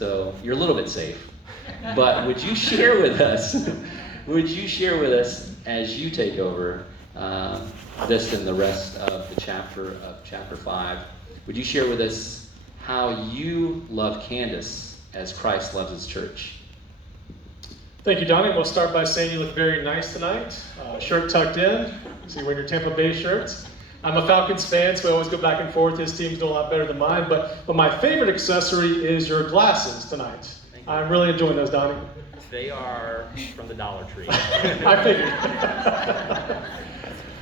so you're a little bit safe. But would you share with us, as you take over this and the rest of the chapter 5, would you share with us how you love Candace as Christ loves his church? Thank you, Donnie. We'll start by saying you look very nice tonight. Shirt tucked in. So you're wearing your Tampa Bay shirts. I'm a Falcons fan, so we always go back and forth. His team's doing a lot better than mine. But my favorite accessory is your glasses tonight. I'm really enjoying those, Donnie. They are from the Dollar Tree. I figured.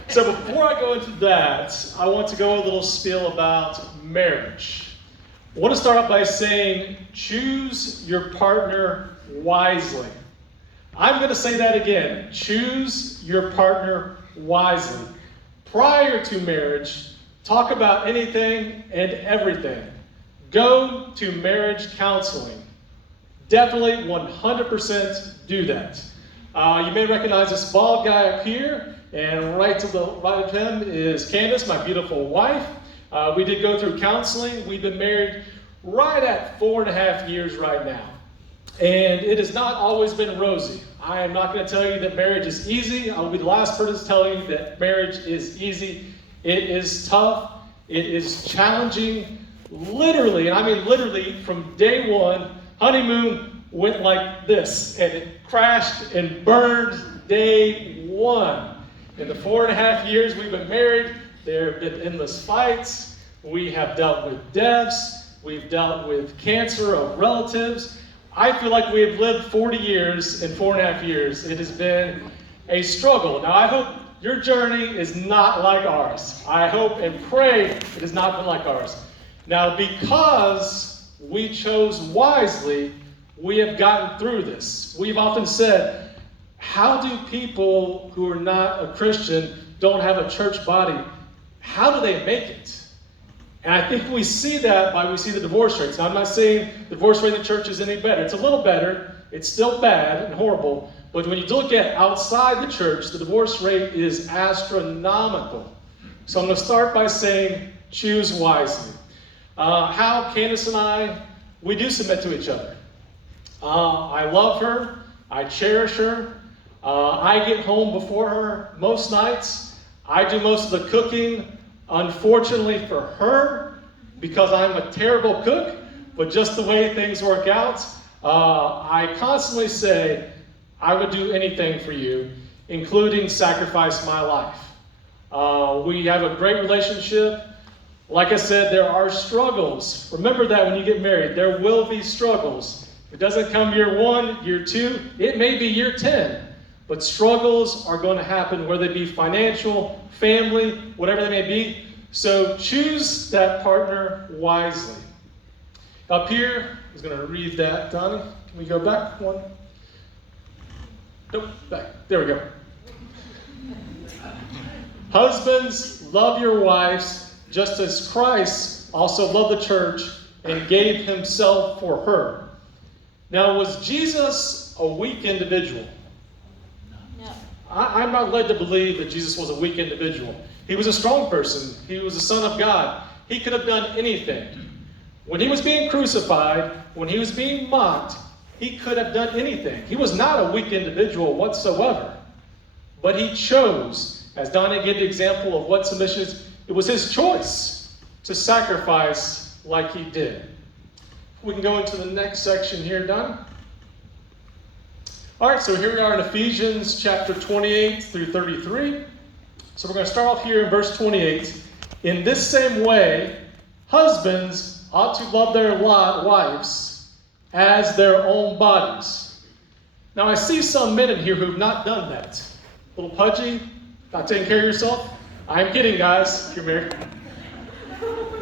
So before I go into that, I want to go a little spiel about marriage. I want to start off by saying, choose your partner wisely. I'm going to say that again. Choose your partner wisely. Prior to marriage, talk about anything and everything. Go to marriage counseling. Definitely 100% do that. You may recognize this bald guy up here, and right to the right of him is Candace, my beautiful wife. We did go through counseling. We've been married right at 4.5 years right now. And it has not always been rosy. I am not going to tell you that marriage is easy. I will be the last person to tell you that marriage is easy. It is tough. It is challenging. Literally, and I mean literally, from day one, honeymoon went like this. And it crashed and burned day one. In the 4.5 years we've been married, there have been endless fights. We have dealt with deaths. We've dealt with cancer of relatives. I feel like we have lived 40 years in 4.5 years. It has been a struggle. Now, I hope your journey is not like ours. I hope and pray it has not been like ours. Now, because we chose wisely, we have gotten through this. We've often said, how do people who are not a Christian, don't have a church body, how do they make it? And I think we see that by we see the divorce rates. Now, I'm not saying the divorce rate in the church is any better. It's a little better. It's still bad and horrible. But when you look at outside the church, the divorce rate is astronomical. So I'm going to start by saying, choose wisely. How Candace and I, we do submit to each other. I love her. I cherish her. I get home before her most nights. I do most of the cooking. Unfortunately for her, because I'm a terrible cook, but just the way things work out, I constantly say, I would do anything for you, including sacrifice my life. We have a great relationship. Like I said, there are struggles. Remember that when you get married, there will be struggles. If it doesn't come year 1, year 2, it may be year 10. But struggles are going to happen, whether they be financial, family, whatever they may be. So choose that partner wisely. Up here, I was going to read that. Donnie, can we go back one? Nope, back. There we go. Husbands, love your wives, just as Christ also loved the church and gave himself for her. Now, was Jesus a weak individual? I'm not led to believe that Jesus was a weak individual. He was a strong person. He was the Son of God. He could have done anything. When he was being crucified, when he was being mocked, he could have done anything. He was not a weak individual whatsoever. But he chose, as Donnie gave the example of what submission is, it was his choice to sacrifice like he did. We can go into the next section here, Don. All right, so here we are in Ephesians chapter 28 through 33. So we're going to start off here in verse 28. In this same way, husbands ought to love their wives as their own bodies. Now, I see some men in here who have not done that. A little pudgy, not taking care of yourself. I'm kidding, guys, if you're married.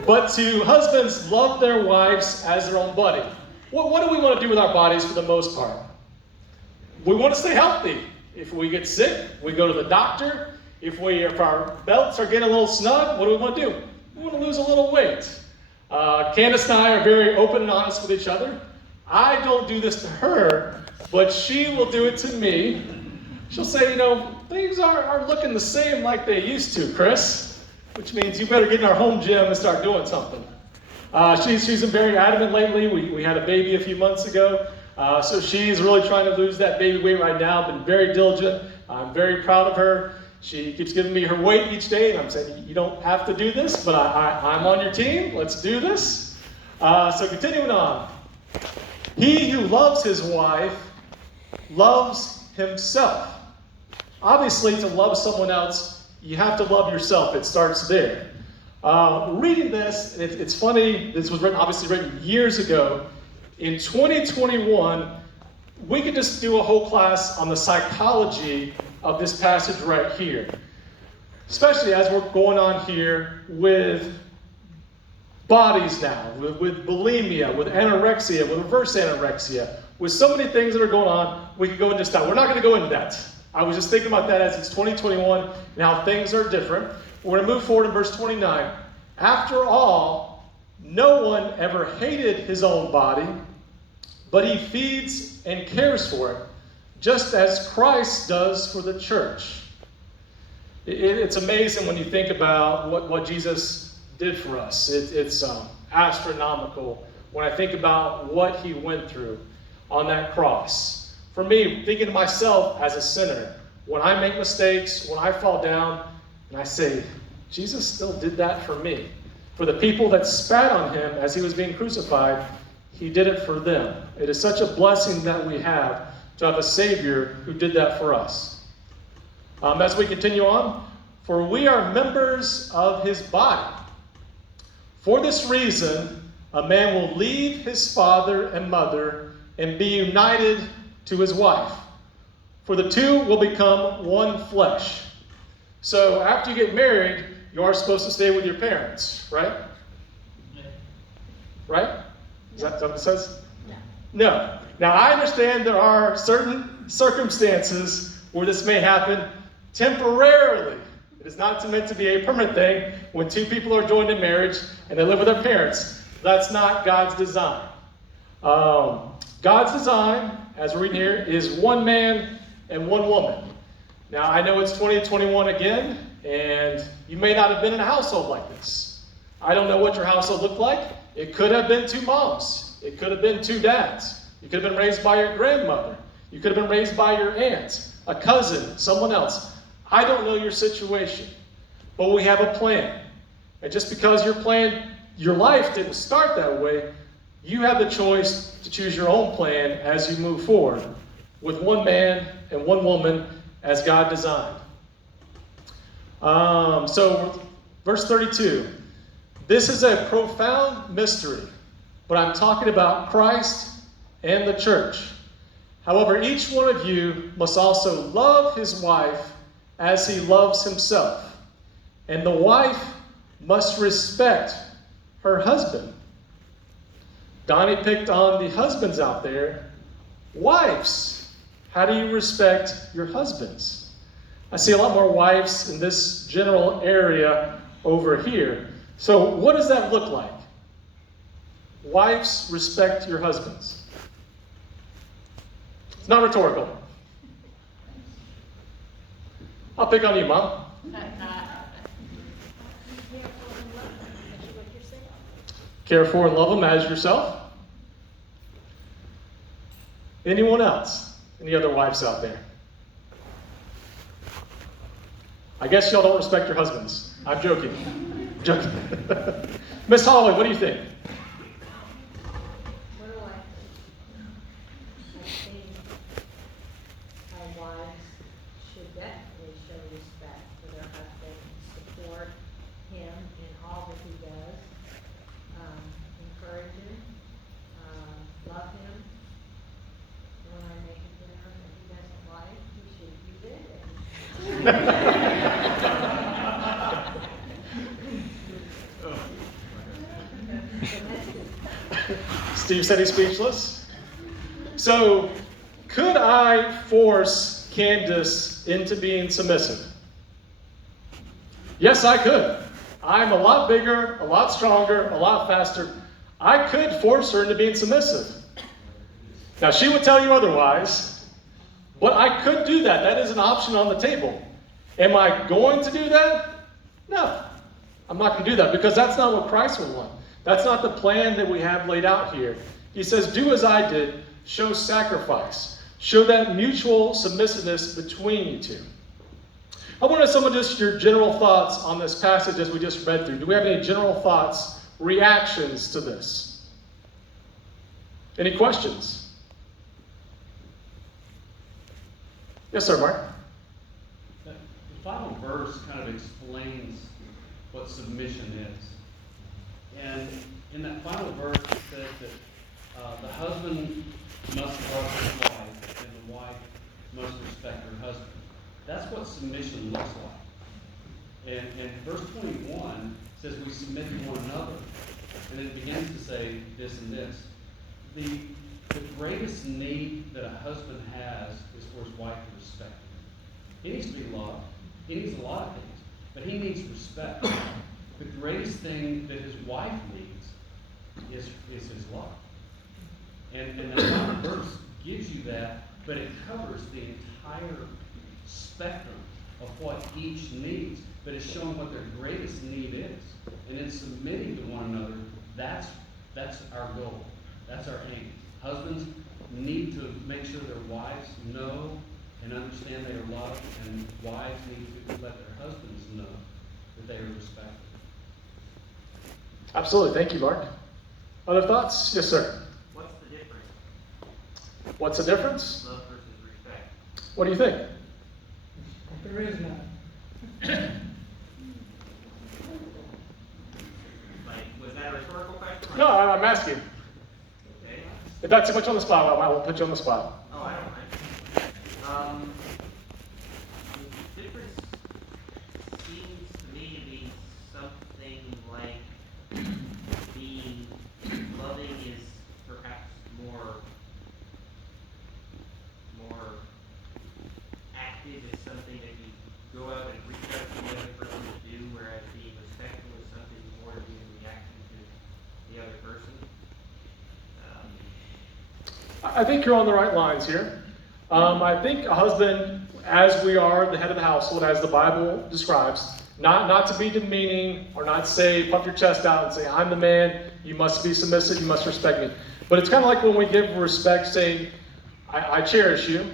But to husbands, love their wives as their own body. What do we want to do with our bodies for the most part? We want to stay healthy. If we get sick, we go to the doctor. If our belts are getting a little snug, what do we want to do? We want to lose a little weight. Candace and I are very open and honest with each other. I don't do this to her, but she will do it to me. She'll say, things are looking the same like they used to, Chris, which means you better get in our home gym and start doing something. She's been very adamant lately. We had a baby a few months ago. So she's really trying to lose that baby weight right now. Been very diligent. I'm very proud of her. She keeps giving me her weight each day, and I'm saying, you don't have to do this, but I'm on your team. Let's do this. So continuing on. He who loves his wife loves himself. Obviously, to love someone else, you have to love yourself. It starts there. Reading this, it's funny. This was obviously written years ago. In 2021, we could just do a whole class on the psychology of this passage right here. Especially as we're going on here with bodies now, with bulimia, with anorexia, with reverse anorexia, with so many things that are going on, we could go into that. We're not going to go into that. I was just thinking about that as it's 2021 and how things are different. We're going to move forward in verse 29. After all, no one ever hated his own body, but he feeds and cares for it, just as Christ does for the church. It's amazing when you think about what Jesus did for us. It's astronomical when I think about what he went through on that cross. For me, thinking of myself as a sinner, when I make mistakes, when I fall down, and I say, Jesus still did that for me. For the people that spat on him as he was being crucified, he did it for them. It is such a blessing that we have to have a Savior who did that for us. As we continue on, for we are members of his body. For this reason, a man will leave his father and mother and be united to his wife. For the two will become one flesh. So after you get married, you are supposed to stay with your parents, right? Right? Is that what it says? No. Now, I understand there are certain circumstances where this may happen temporarily. It is not meant to be a permanent thing. When two people are joined in marriage and they live with their parents, that's not God's design. God's design, as we're reading here, is one man and one woman. Now, I know it's 2021 again, and you may not have been in a household like this. I don't know what your household looked like. It could have been two moms. It could have been two dads. You could have been raised by your grandmother. You could have been raised by your aunt, a cousin, someone else. I don't know your situation, but we have a plan. And just because your life didn't start that way, you have the choice to choose your own plan as you move forward with one man and one woman as God designed. So, verse 32. This is a profound mystery, but I'm talking about Christ and the church. However, each one of you must also love his wife as he loves himself, and the wife must respect her husband. Donnie picked on the husbands out there. Wives, how do you respect your husbands? I see a lot more wives in this general area over here. So what does that look like? Wives, respect your husbands. It's not rhetorical. I'll pick on you, Mom. Care for and love them as yourself. Anyone else? Any other wives out there? I guess y'all don't respect your husbands. I'm joking. Miss Holly, what do you think? What do I think our wives should definitely show respect for their husband, support him in all that he does, encourage him, love him. When I make a dinner that he doesn't like, he should eat it. Steve said he's speechless. So, could I force Candace into being submissive? Yes, I could. I'm a lot bigger, a lot stronger, a lot faster. I could force her into being submissive. Now, she would tell you otherwise, but I could do that. That is an option on the table. Am I going to do that? No. I'm not going to do that because that's not what Christ would want. That's not the plan that we have laid out here. He says, do as I did, show sacrifice. Show that mutual submissiveness between you two. I want to know some of just your general thoughts on this passage as we just read through. Do we have any general thoughts, reactions to this? Any questions? Yes, sir, Mark. The final verse kind of explains what submission is. And in that final verse, it says that the husband must love his wife, and the wife must respect her husband. That's what submission looks like. And verse 21 says we submit to one another. And it begins to say this and this. The greatest need that a husband has is for his wife to respect him. He needs to be loved. He needs a lot of things. But he needs respect. The greatest thing that his wife needs is his love. And the final verse gives you that, but it covers the entire spectrum of what each needs, but it's showing what their greatest need is. And in submitting to one another, that's our goal. That's our aim. Husbands need to make sure their wives know and understand they are loved, and wives need to let their husbands know that they are respected. Absolutely. Thank you, Mark. Other thoughts? Yes, sir. What's the difference? What's the difference? Love versus respect. What do you think? There is none. Like, was that a rhetorical question? No, I'm asking. Okay. If that's too much on the spot, I will put you on the spot. Oh, I don't mind. The difference seems to me to be something like being loving is perhaps more active, is something that you go out and reach out to the other person to do, whereas being respectful is something more to be in reaction to the other person. I think you're on the right lines here. I think a husband, as we are the head of the household, as the Bible describes, not to be demeaning or not say, pump your chest out and say, I'm the man, you must be submissive, you must respect me. But it's kind of like when we give respect, saying, I cherish you,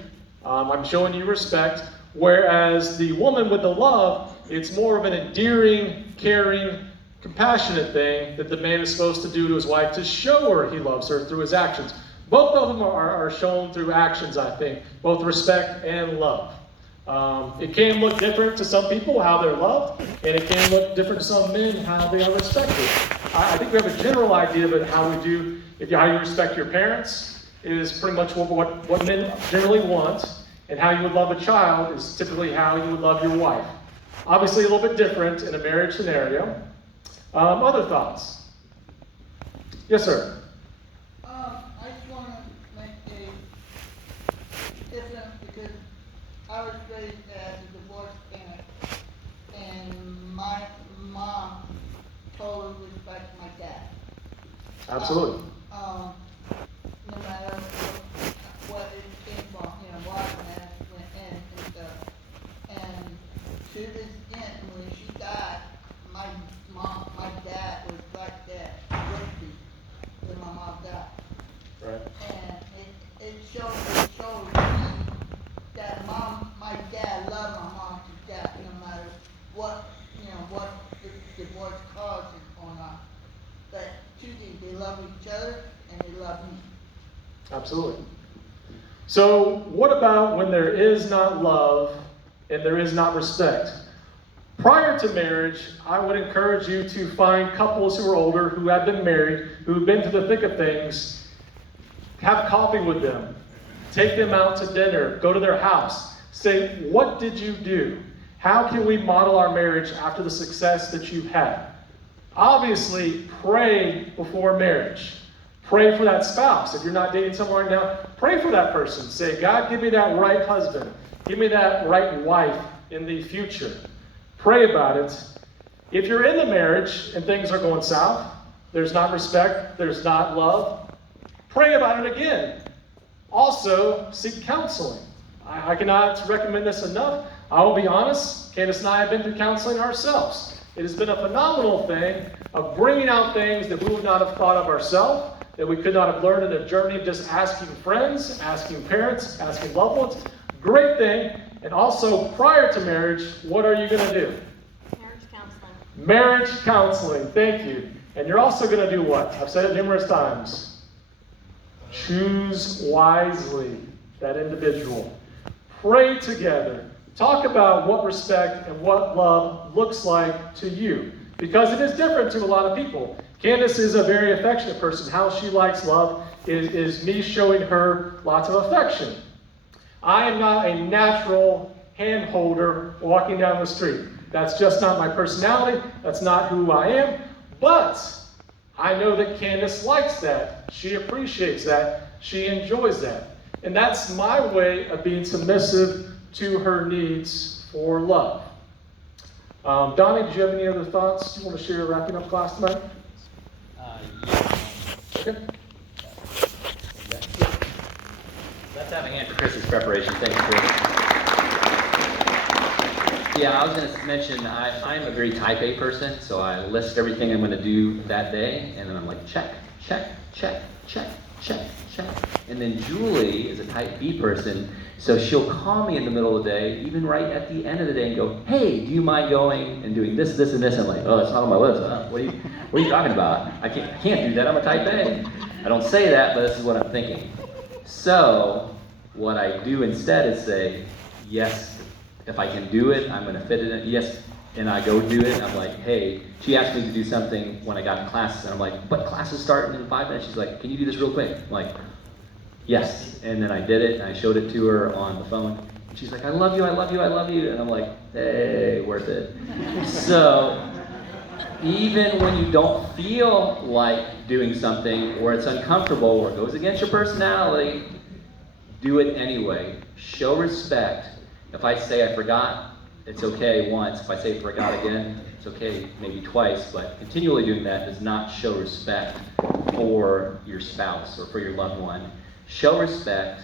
I'm showing you respect. Whereas the woman with the love, it's more of an endearing, caring, compassionate thing that the man is supposed to do to his wife to show her he loves her through his actions. Both of them are shown through actions, I think, both respect and love. It can look different to some people how they're loved, and it can look different to some men how they are respected. I think we have a general idea of how we do, how you respect your parents is pretty much what men generally want, and how you would love a child is typically how you would love your wife. Obviously a little bit different in a marriage scenario. Other thoughts? Yes, sir. I just want to make a difference because I was raised as a divorced parent, and my mom totally respects my dad. Absolutely. No matter what it came from, what man went in and stuff. And to this end, when she died, my dad was right there with me when my mom died. Right. And it shows me that my dad loved my mom to death, no matter what the divorce caused or not. But truly, they love each other and they love me. Absolutely. So what about when there is not love and there is not respect? Prior to marriage, I would encourage you to find couples who are older, who have been married, who have been through the thick of things. Have coffee with them. Take them out to dinner. Go to their house. Say, what did you do? How can we model our marriage after the success that you've had? Obviously, pray before marriage. Pray for that spouse. If you're not dating someone right now, pray for that person. Say, God, give me that right husband. Give me that right wife in the future. Pray about it. If you're in the marriage and things are going south, there's not respect, there's not love, pray about it again. Also, seek counseling. I cannot recommend this enough. I will be honest, Candace and I have been through counseling ourselves. It has been a phenomenal thing of bringing out things that we would not have thought of ourselves, that we could not have learned in a journey of just asking friends, asking parents, asking loved ones. Great thing. And also, prior to marriage, what are you going to do? Marriage counseling. Marriage counseling. Thank you. And you're also going to do what? I've said it numerous times. Choose wisely that individual. Pray together. Talk about what respect and what love looks like to you. Because it is different to a lot of people. Candace is a very affectionate person. How she likes love is me showing her lots of affection. I am not a natural hand holder walking down the street. That's just not my personality. That's not who I am. But I know that Candace likes that. She appreciates that. She enjoys that. And that's my way of being submissive to her needs for love. Donnie, did you have any other thoughts you want to share wrapping up class tonight? Okay. Let's have a hand for Chris's preparation. Thanks, Chris. Yeah, I was going to mention, I'm a very type A person, so I list everything I'm going to do that day, and then I'm like, check, check, check, check, check, check. And then Julie is a type B person, so she'll call me in the middle of the day, even right at the end of the day, and go, hey, do you mind going and doing this, this, and this? I'm like, oh, that's not on my list. What are you talking about? I can't do that. I'm a type A. I don't say that, but this is what I'm thinking. So what I do instead is say, yes, if I can do it, I'm going to fit it in. Yes, and I go do it. And I'm like, hey, she asked me to do something when I got in class, and I'm like, but class is starting in 5 minutes. She's like, can you do this real quick? I'm like, yes. And then I did it, and I showed it to her on the phone. And she's like, I love you, I love you, I love you. And I'm like, hey, worth it. So even when you don't feel like doing something, or it's uncomfortable, or it goes against your personality, do it anyway. Show respect. If I say I forgot, it's okay once. If I say forgot again, it's okay maybe twice. But continually doing that does not show respect for your spouse or for your loved one. Show respect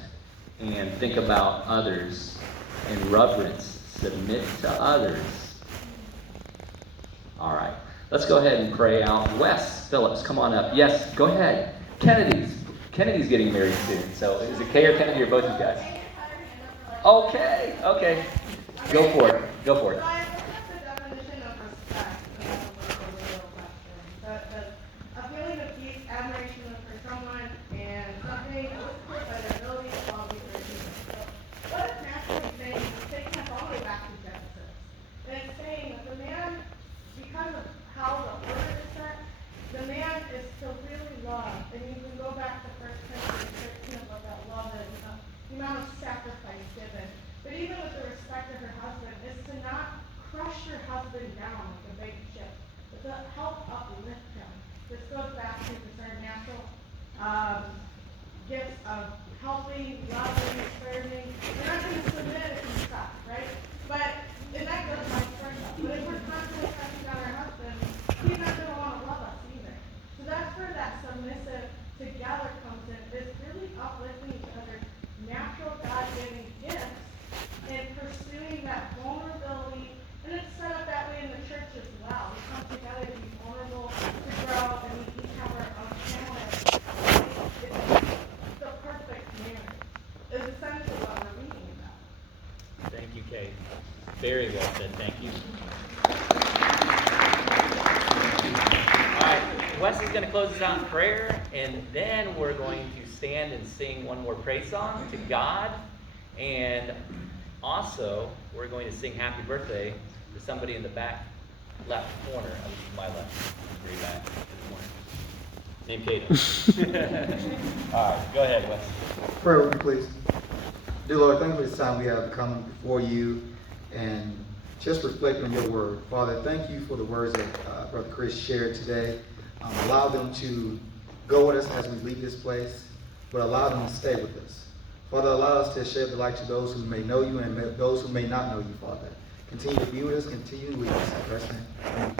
and think about others in reverence. Submit to others. All right. Let's go ahead and pray out. Wes Phillips, come on up. Yes, go ahead. Kennedy's getting married soon. So is it Kay or Kennedy or both of you guys? Okay. Go for it. So I looked up the definition of respect, and that's a real question. A feeling of deep admiration for someone and something by their ability, quality, or achievement. So what it's naturally saying is taking us all the way back to Genesis. And it's saying that the man, because of how the order is set, the man is to really love. And you can go back to 1 Corinthians 13 of what that love is, the amount of sacrifice given. But even with the respect of her husband, is to not crush your husband down like a big ship, but to help uplift him. This goes back to the sort of natural gifts of helping, loving, serving. We're not going to submit if he's stuck, right? And that goes vice versa. But if we're constantly crushing down our husband, he's not going to want to love us either. So that's where that submissive together comes in, is really uplifting each other's natural God-given gifts and pursuing that vulnerability. And it's set up that way in the church as well. We come together to be vulnerable, to grow, and we each have our own family. It's the perfect marriage. Is essentially what we're reading about. Thank you, Kate. Very well said. Thank you. All right. Wes is going to close us out in prayer, and then we're going to stand and sing one more praise song to God. And also, we're going to sing happy birthday to somebody in the back left corner of my left. Very back corner. Named Kate. All right, go ahead, Wes. Pray with me, please. Dear Lord, thank you for this time we have come before you and just reflect on your word. Father, thank you for the words that Brother Chris shared today. Allow them to go with us as we leave this place, but allow them to stay with us. Father, allow us to shed the light to those who may know you and those who may not know you, Father. Continue to be with us, continue to lead us. In Christ's name. Amen.